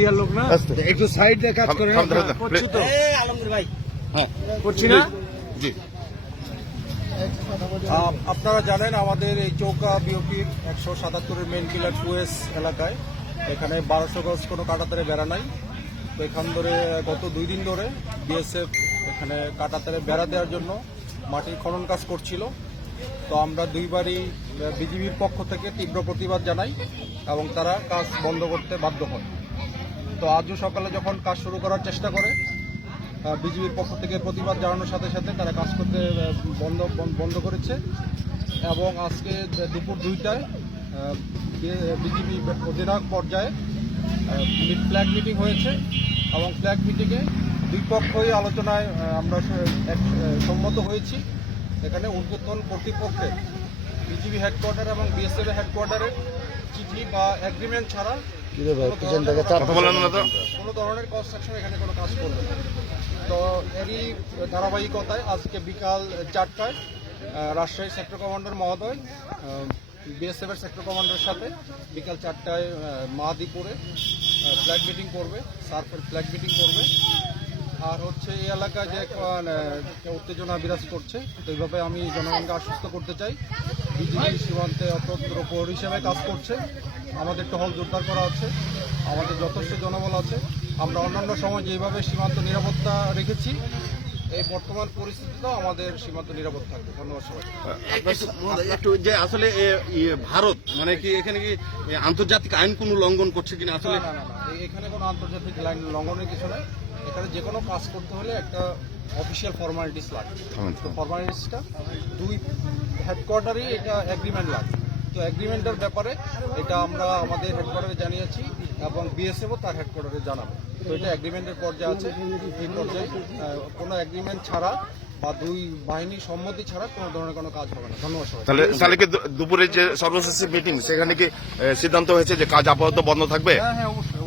মিডিয়ার লোক না? একটু সাইড দিয়ে কাজ করে। থাম, থাম, থাম, করছি তো। হ্যাঁ করছি না? জি। আপনারা জানেন আমাদের এই চৌকা বিওপির একশো সাতাত্তরের মেন কিলার টু এস এলাকায়। এখানে বারোশো গজ কোনো কাটাতারে বেড়া নাই। তো এখান ধরে গত দুই দিন ধরে বিএসএফ এখানে কাটাতারে বেড়া দেওয়ার জন্য মাটির খনন কাজ করছিল। তো আমরা দুইবারই বিজিবির পক্ষ থেকে তীব্র প্রতিবাদ জানাই এবং তারা কাজ বন্ধ করতে বাধ্য হয় তো আজও সকালে যখন কাজ শুরু করার চেষ্টা করে বিজিবির পক্ষ থেকে প্রতিবাদ জানানোর সাথে সাথে তারা কাজ করতে বন্ধ বন- বন্ধ করেছে এবং আজকে দুপুর দুইটায় বিজিবি অধিনায়ক পর্যায়ে ফ্ল্যাগ মিটিং হয়েছে এবং ফ্ল্যাগ মিটিংয়ে দুই পক্ষই আলোচনায় আমরা সম্মত হয়েছি। এখানে ঊর্ধ্বতন কর্তৃপক্ষের বিজিবি হেডকোয়ার্টার এবং বিএসএফ হেডকোয়ার্টারের চিঠি বা এগ্রিমেন্ট ছাড়া পিছন থেকে কথা বলেন না তো? কোনো ধরনের কনস্ট্রাকশন এখানে কোনো কাজ করবে না। তো এরই ধারাবাহিকতায় আজকে বিকাল চারটায় রাজশাহী সেক্টর কমান্ডার মহোদয় বিএসএফ এর সেক্টর কমান্ডারের সাথে বিকাল চারটায় মাহাদিপুরে ফ্ল্যাগ মিটিং করবে সার্ফের ফ্ল্যাগ মিটিং করবে। আর হচ্ছে এই এলাকায় যে একটা উত্তেজনা বিরাজ করছে। তো এইভাবে আমি জনগণকে আশ্বস্ত করতে চাই। বিজিবি সীমান্তে অতন্ত্র প্রহরী হিসেবে কাজ করছে। আমাদের টহল জোরদার করা আছে। আমাদের যথেষ্ট জনবল আছে। আমরা অন্যান্য সময় যেভাবে সীমান্ত নিরাপত্তা রেখেছি এই বর্তমান পরিস্থিতিতেও আমাদের সীমান্ত নিরাপদ থাকবে। ধন্যবাদ সবাই একটু- যে আসলে ইয়ে, ভারত মানে কি এখানে কি আন্তর্জাতিক আইন কোনো লঙ্ঘন করছে কিনা? আসলে এখানে কোনো আন্তর্জাতিক লাইন লঙ্ঘনের কিছু নেই। এখানে যে কোনো কাজ করতে হলে একটা অফিসিয়াল ফর্মালিটিস লাগে। তো ফর্মালিটিসটা দুই হেডকোয়ার্টারই এটা এগ্রিমেন্ট লাগে। তো এগ্রিমেন্টের ব্যাপারে এটা আমরা আমাদের হেডকোয়ার্টারে জানিয়েছি এবং বিএসএফও তার হেডকোয়ার্টারে জানাব। তো এটা এগ্রিমেন্টের পর্যায়ে আছে। এই পর্যায়ে কোনো এগ্রিমেন্ট ছাড়া বা দুই বাহিনীর সম্মতি ছাড়া কোনো ধরনের কোনো কাজ হবে না। ধন্যবাদ তাহলে তাহলে কি দুপুরে যে সর্বশেষ মিটিং সেখানে কি সিদ্ধান্ত হয়েছে যে কাজ আপাতত বন্ধ থাকবে? হ্যাঁ হ্যাঁ অবশ্যই।